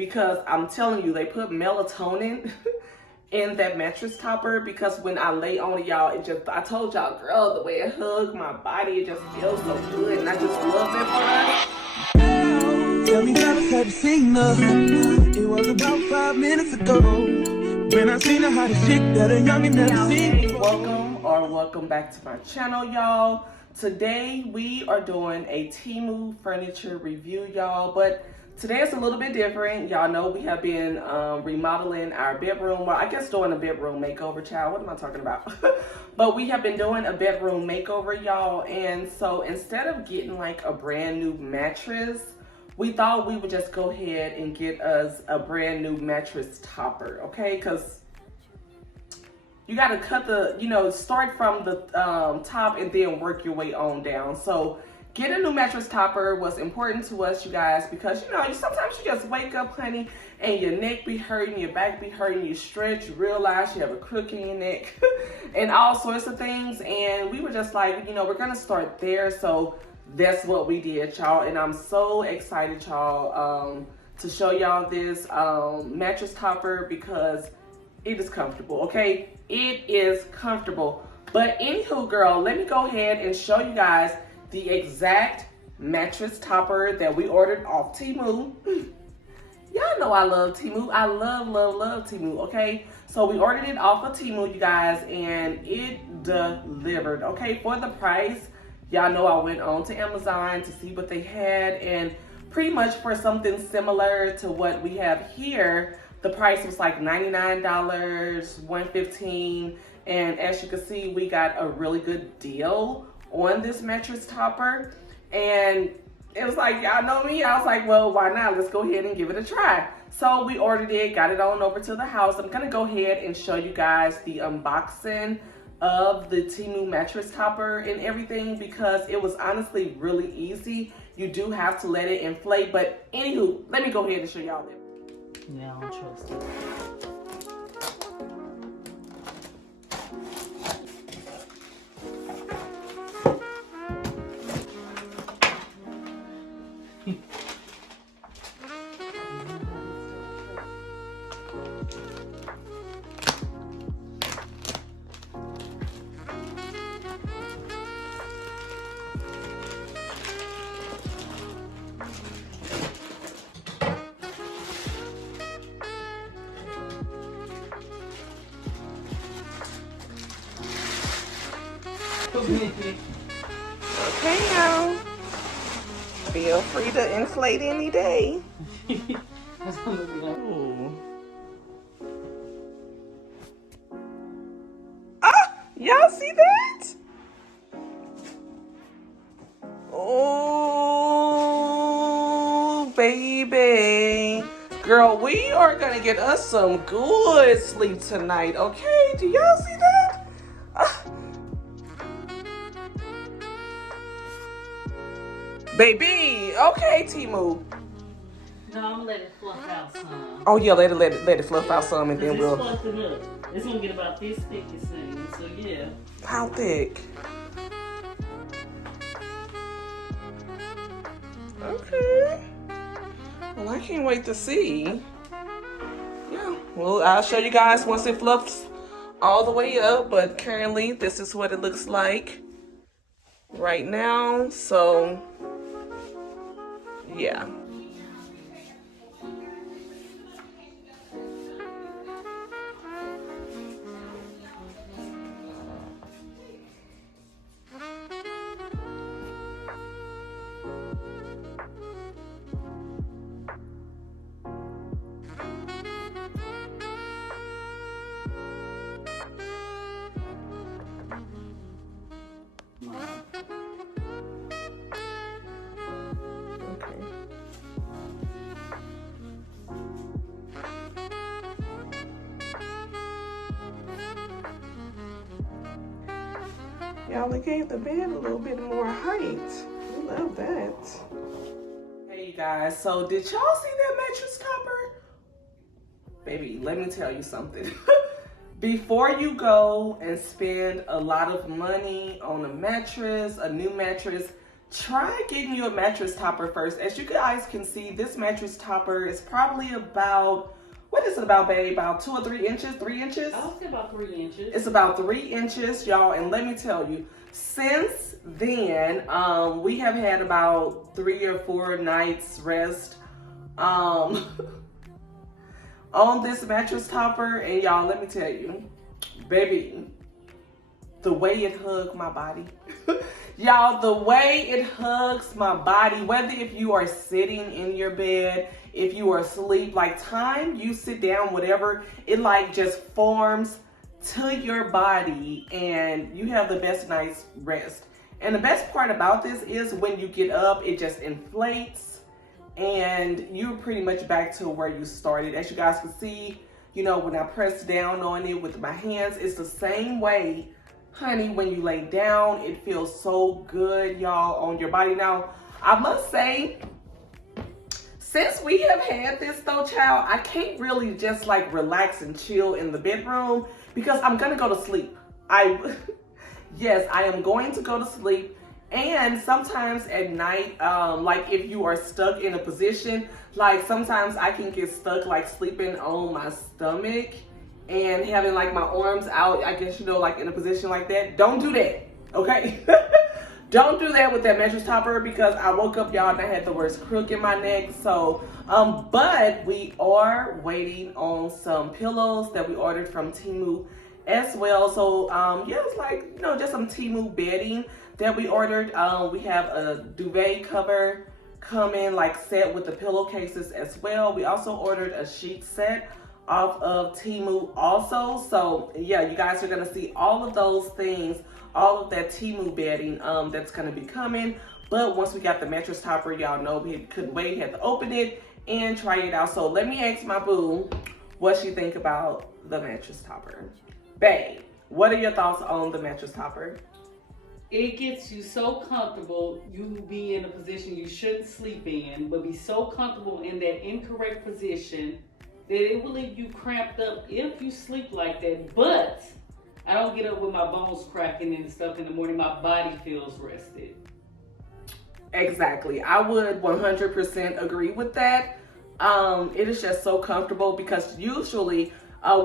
because I'm telling you, they put melatonin in that mattress topper, because when I lay on it, y'all, it just, I told y'all, girl, the way it hugged my body, it just feels so good, and I just love it for us. Tell me that I had to sing up. It was about 5 minutes ago when I seen the hottest chick that a youngin' never seen. Welcome back to my channel, y'all. Today we are doing a TEMU furniture review, y'all, but today it's a little bit different. Y'all know we have been remodeling our bedroom. Well, I guess doing a bedroom makeover, child. What am I talking about? But we have been doing a bedroom makeover, y'all. And so instead of getting like a brand new mattress, we thought we would just go ahead and get us a brand new mattress topper, okay? Because you got to cut the, start from the top and then work your way on down. So get a new mattress topper was important to us, you guys, because, sometimes you just wake up, honey, and your neck be hurting, your back be hurting, you stretch, you realize you have a crook in your neck, and all sorts of things. And we were just like, we're going to start there. So that's what we did, y'all. And I'm so excited, y'all, to show y'all this mattress topper because it is comfortable, okay? It is comfortable. But anywho, girl, let me go ahead and show you guys the exact mattress topper that we ordered off TEMU. Y'all know I love TEMU. I love TEMU, okay? So we ordered it off of TEMU, you guys, and it delivered, okay? For the price, y'all know I went on to Amazon to see what they had, and pretty much for something similar to what we have here, the price was like $99, $115, and as you can see, we got a really good deal on this mattress topper. And it was like, y'all know me, I was like, well, why not? Let's go ahead and give it a try. So we ordered it, got it on over to the house. I'm gonna go ahead and show you guys the unboxing of the TEMU mattress topper and everything, because it was honestly really easy. You do have to let it inflate, but anywho, let me go ahead and show y'all that. Yeah, I don't trust it. Okay, now feel free to inflate any day. Ooh. Ah, y'all see that? Oh, baby. Girl, we are gonna get us some good sleep tonight, okay? Do y'all see that? Ah. Baby, okay, TEMU. No, I'm gonna let it fluff out some. Oh yeah, let it fluff out some, and then It's we'll. fluffing up. It's gonna get about this thick, it seems. So yeah. How thick? Okay. Well, I can't wait to see. Yeah. Well, I'll show you guys once it fluffs all the way up. But currently, this is what it looks like right now. So, yeah. Y'all, it gave the bed a little bit more height. We love that. Hey, you guys. So, did y'all see that mattress topper? Baby, let me tell you something. Before you go and spend a lot of money on a mattress, a new mattress, try getting you a mattress topper first. As you guys can see, this mattress topper is probably about, what is it about, babe? About 2 or 3 inches? 3 inches? I would say about 3 inches. It's about 3 inches, y'all. And let me tell you, since then, we have had about 3 or 4 nights rest on this mattress topper. And y'all, let me tell you, baby, the way it hugged my body. Y'all, the way it hugs my body, whether if you are sitting in your bed, if you are asleep, like time you sit down, whatever, it like just forms to your body and you have the best night's rest. And the best part about this is when you get up, it just inflates and you're pretty much back to where you started. As you guys can see, you know, when I press down on it with my hands, it's the same way, honey, when you lay down. It feels so good, y'all, on your body. Now, I must say, since we have had this though, child, I can't really just like relax and chill in the bedroom because I'm gonna go to sleep. Yes, I am going to go to sleep. And sometimes at night, like if you are stuck in a position, like sometimes I can get stuck like sleeping on my stomach and having like my arms out, I guess, you know, like in a position like that. Don't do that, okay? Don't do that with that mattress topper because I woke up, y'all, and I had the worst crook in my neck. So, but we are waiting on some pillows that we ordered from TEMU as well. So, yeah, it's like, you know, just some TEMU bedding that we ordered. We have a duvet cover coming, like set with the pillowcases as well. We also ordered a sheet set off of TEMU also. So yeah, you guys are gonna see all of those things, all of that TEMU bedding that's gonna be coming. But once we got the mattress topper, y'all know we couldn't wait, had to open it and try it out. So let me ask my boo what she think about the mattress topper. Babe, what are your thoughts on the mattress topper? It gets you so comfortable, you be in a position you shouldn't sleep in, but be so comfortable in that incorrect position that it will leave you cramped up if you sleep like that. But I don't get up with my bones cracking and stuff in the morning. My body feels rested. Exactly. I would 100% agree with that. It is just so comfortable because usually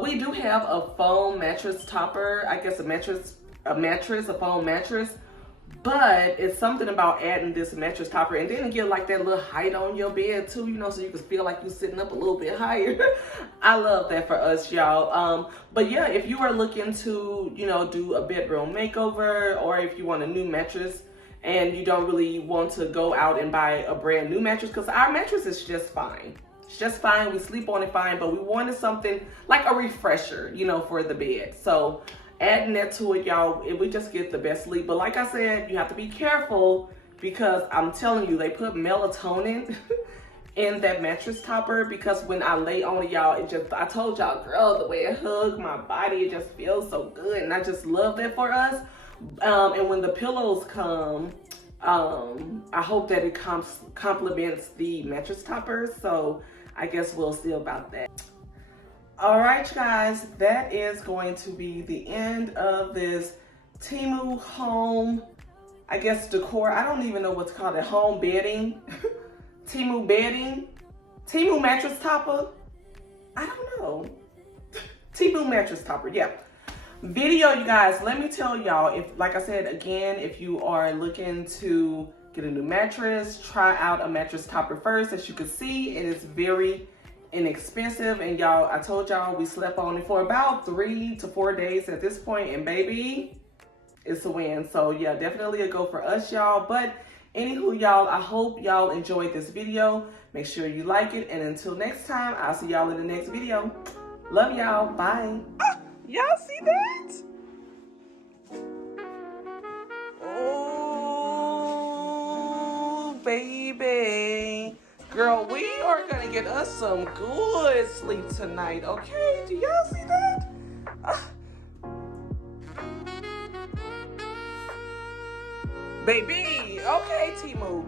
we do have a foam mattress topper. I guess a foam mattress. But it's something about adding this mattress topper and then get like that little height on your bed too, you know, so you can feel like you're sitting up a little bit higher. I love that for us, y'all. But yeah, if you are looking to, you know, do a bedroom makeover, or if you want a new mattress and you don't really want to go out and buy a brand new mattress, because our mattress is just fine. It's just fine. We sleep on it fine, but we wanted something like a refresher, you know, for the bed. So adding that to it, y'all, we just get the best sleep. But like I said, you have to be careful because I'm telling you, they put melatonin in that mattress topper, because when I lay on it, y'all, it just, I told y'all, girl, the way it hugged my body, it just feels so good. And I just love that for us. And when the pillows come, I hope that it complements the mattress topper. So I guess we'll see about that. All right, you guys, that is going to be the end of this TEMU home, I guess, decor. I don't even know what to call it. Home bedding, TEMU bedding, TEMU mattress topper. I don't know. TEMU mattress topper, yeah. Video, you guys, let me tell y'all, if, like I said, again, if you are looking to get a new mattress, try out a mattress topper first. As you can see, it is very inexpensive, and y'all, I told y'all we slept on it for about 3 to 4 days at this point, and baby, it's a win. So yeah, definitely a go for us, y'all. But anywho, y'all, I hope y'all enjoyed this video. Make sure you like it, and until next time, I'll see y'all in the next video. Love y'all. Bye. Y'all see that? Oh, baby. Girl, we are gonna get us some good sleep tonight, okay? Do y'all see that? Baby, okay, TEMU.